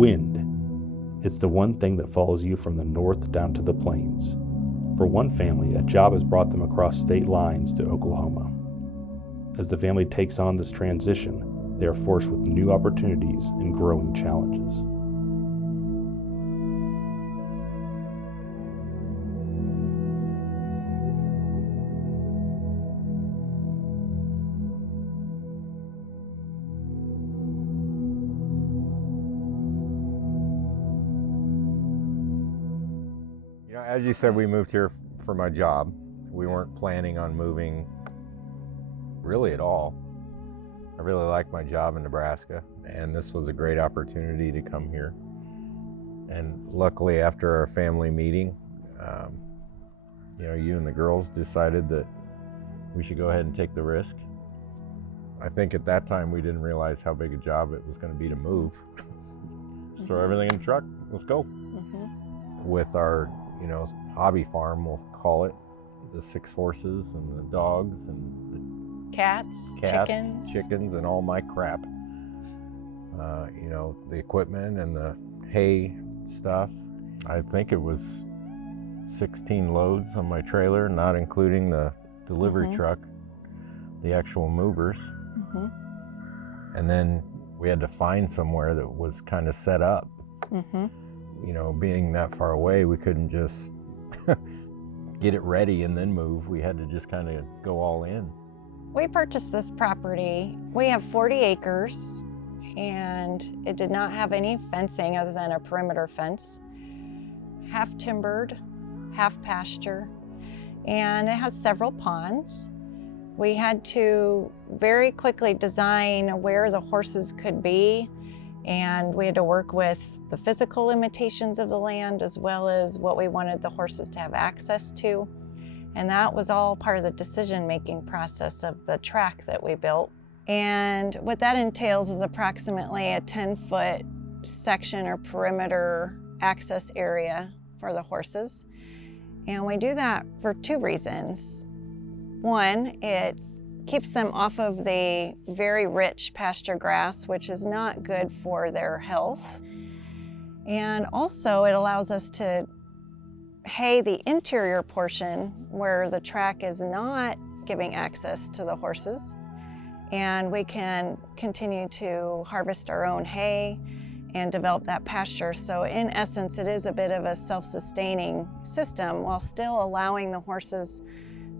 Wind. It's the one thing that follows you from the north down to the plains. For one family, a job has brought them across state lines to Oklahoma. As the family takes on this transition, they are forced with new opportunities and growing challenges. As you said, we moved here for my job. We weren't planning on moving really at all. I really like my job in Nebraska, and this was a great opportunity to come here. And luckily, after our family meeting, you and the girls decided that we should go ahead and take the risk. I think at that time we didn't realize how big a job it was going to be to move. Just throw everything in the truck, let's go. With our hobby farm, we'll call it, the 6 horses and the dogs and the cats, chickens and all my crap. The equipment and the hay stuff. I think it was 16 loads on my trailer, not including the delivery truck, the actual movers. And then we had to find somewhere that was kind of set up. Being that far away, we couldn't just get it ready and then move. We had to just kind of go all in. We purchased this property. We have 40 acres, and it did not have any fencing other than a perimeter fence. Half timbered, half pasture, and it has several ponds. We had to very quickly design where the horses could be, and we had to work with the physical limitations of the land as well as what we wanted the horses to have access to. And that was all part of the decision-making process of the track that we built. And what that entails is approximately a 10-foot section or perimeter access area for the horses. And we do that for 2 reasons. One, it keeps them off of the very rich pasture grass, which is not good for their health. And also it allows us to hay the interior portion where the track is not giving access to the horses. And we can continue to harvest our own hay and develop that pasture. So in essence, it is a bit of a self-sustaining system while still allowing the horses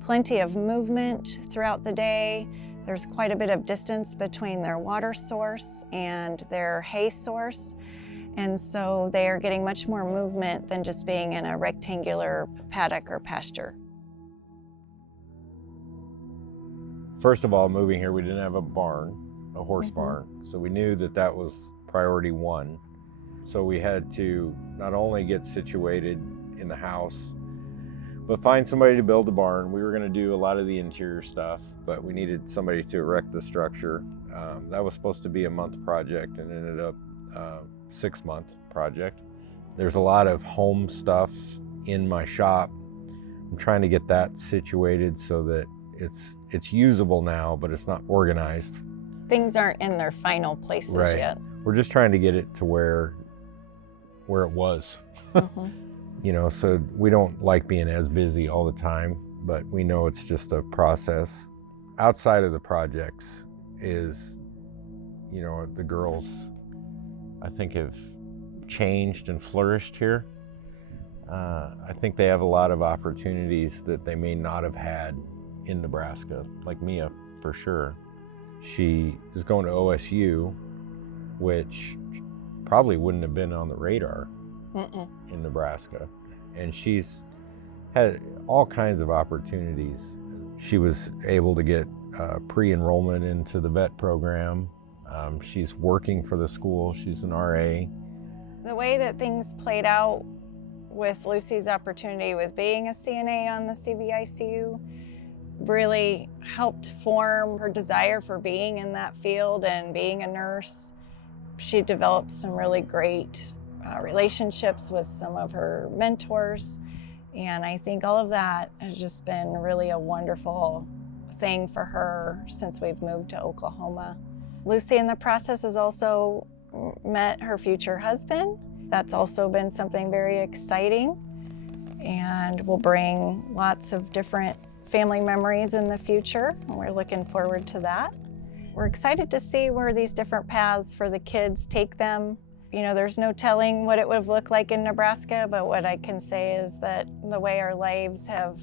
plenty of movement throughout the day. There's quite a bit of distance between their water source and their hay source. And so they are getting much more movement than just being in a rectangular paddock or pasture. First of all, moving here, we didn't have a barn, a horse barn. So we knew that that was priority 1. So we had to not only get situated in the house, but find somebody to build a barn. We were gonna do a lot of the interior stuff, but we needed somebody to erect the structure. That was supposed to be a month project and ended up 6-month project. There's a lot of home stuff in my shop. I'm trying to get that situated so that it's usable now, but it's not organized. Things aren't in their final places yet. We're just trying to get it to where it was. So we don't like being as busy all the time, but we know it's just a process. Outside of the projects is, the girls, I think, have changed and flourished here. I think they have a lot of opportunities that they may not have had in Nebraska, like Mia, for sure. She is going to OSU, which probably wouldn't have been on the radar in Nebraska. And she's had all kinds of opportunities. She was able to get pre-enrollment into the vet program. She's working for the school. She's an RA. The way that things played out with Lucy's opportunity with being a CNA on the CVICU really helped form her desire for being in that field and being a nurse. She developed some really great relationships with some of her mentors, and I think all of that has just been really a wonderful thing for her since we've moved to Oklahoma. Lucy in the process has also met her future husband. That's also been something very exciting and will bring lots of different family memories in the future. We're looking forward to that. We're excited to see where these different paths for the kids take them. You know, there's no telling what it would have looked like in Nebraska, but what I can say is that the way our lives have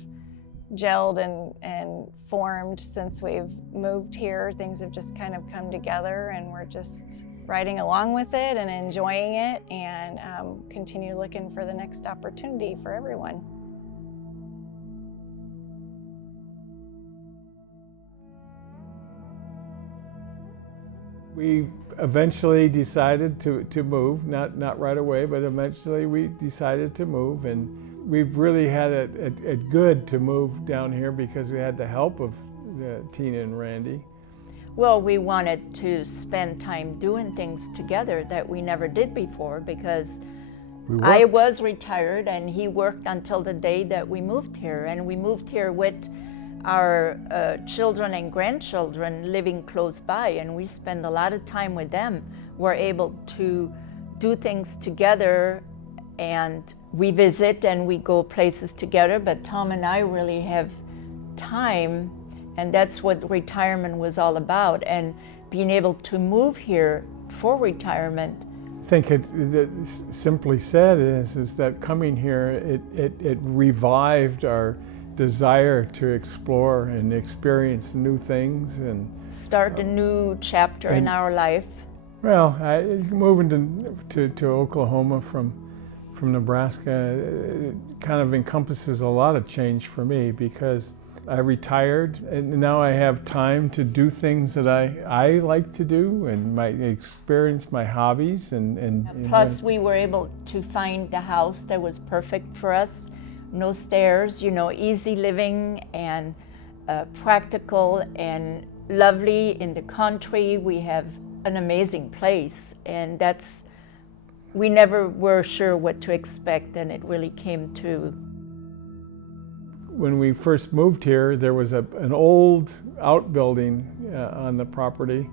gelled and formed since we've moved here, things have just kind of come together, and we're just riding along with it and enjoying it, and continue looking for the next opportunity for everyone. We eventually decided to move, not right away, but eventually we decided to move, and we've really had it good to move down here because we had the help of Tina and Randy. Well, we wanted to spend time doing things together that we never did before because I was retired and he worked until the day that we moved here, and we moved here with our children and grandchildren living close by, and we spend a lot of time with them. We're able to do things together, and we visit and we go places together, but Tom and I really have time, and that's what retirement was all about, and being able to move here for retirement. I think it simply said is that coming here, it revived our desire to explore and experience new things and start a new chapter in our life. Well, moving to Oklahoma from Nebraska, it kind of encompasses a lot of change for me because I retired and now I have time to do things that I like to do and experience my hobbies and plus we were able to find a house that was perfect for us. No stairs, you know, easy living and practical and lovely in the country. We have an amazing place, and we never were sure what to expect, and it really came true. When we first moved here, there was an old outbuilding on the property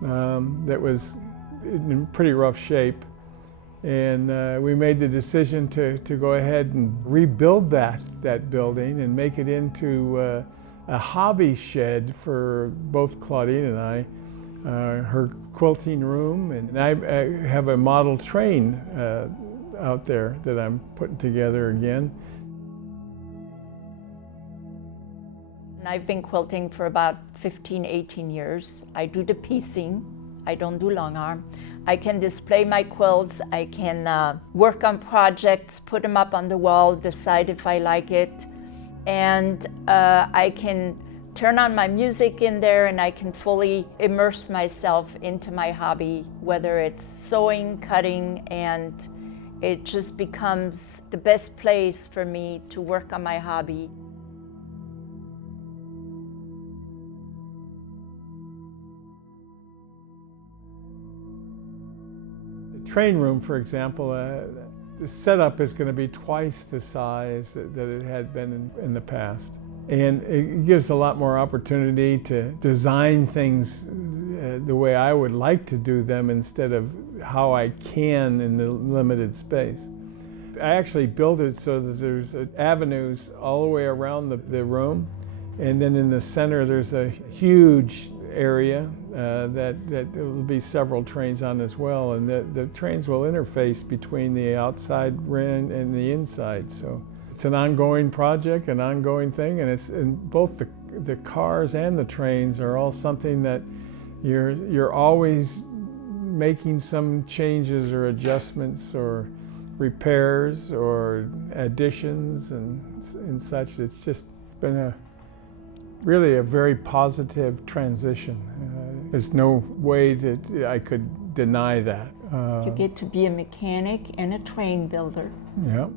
that was in pretty rough shape. And we made the decision to go ahead and rebuild that building and make it into a hobby shed for both Claudine and I, her quilting room, and I have a model train out there that I'm putting together again. I've been quilting for about 15, 18 years. I do the piecing. I don't do long arm. I can display my quilts, I can work on projects, put them up on the wall, decide if I like it, and I can turn on my music in there and I can fully immerse myself into my hobby, whether it's sewing, cutting, and it just becomes the best place for me to work on my hobby. Train room, for example, the setup is going to be twice the size that it had been in the past. And it gives a lot more opportunity to design things the way I would like to do them instead of how I can in the limited space. I actually built it so that there's avenues all the way around the room, and then in the center there's a huge area that there will be several trains on as well, and the trains will interface between the outside ring and the inside. So it's an ongoing project, an ongoing thing, and both the cars and the trains are all something that you're always making some changes or adjustments or repairs or additions and such. It's just been really a very positive transition. There's no way that I could deny that. You get to be a mechanic and a train builder. Yeah.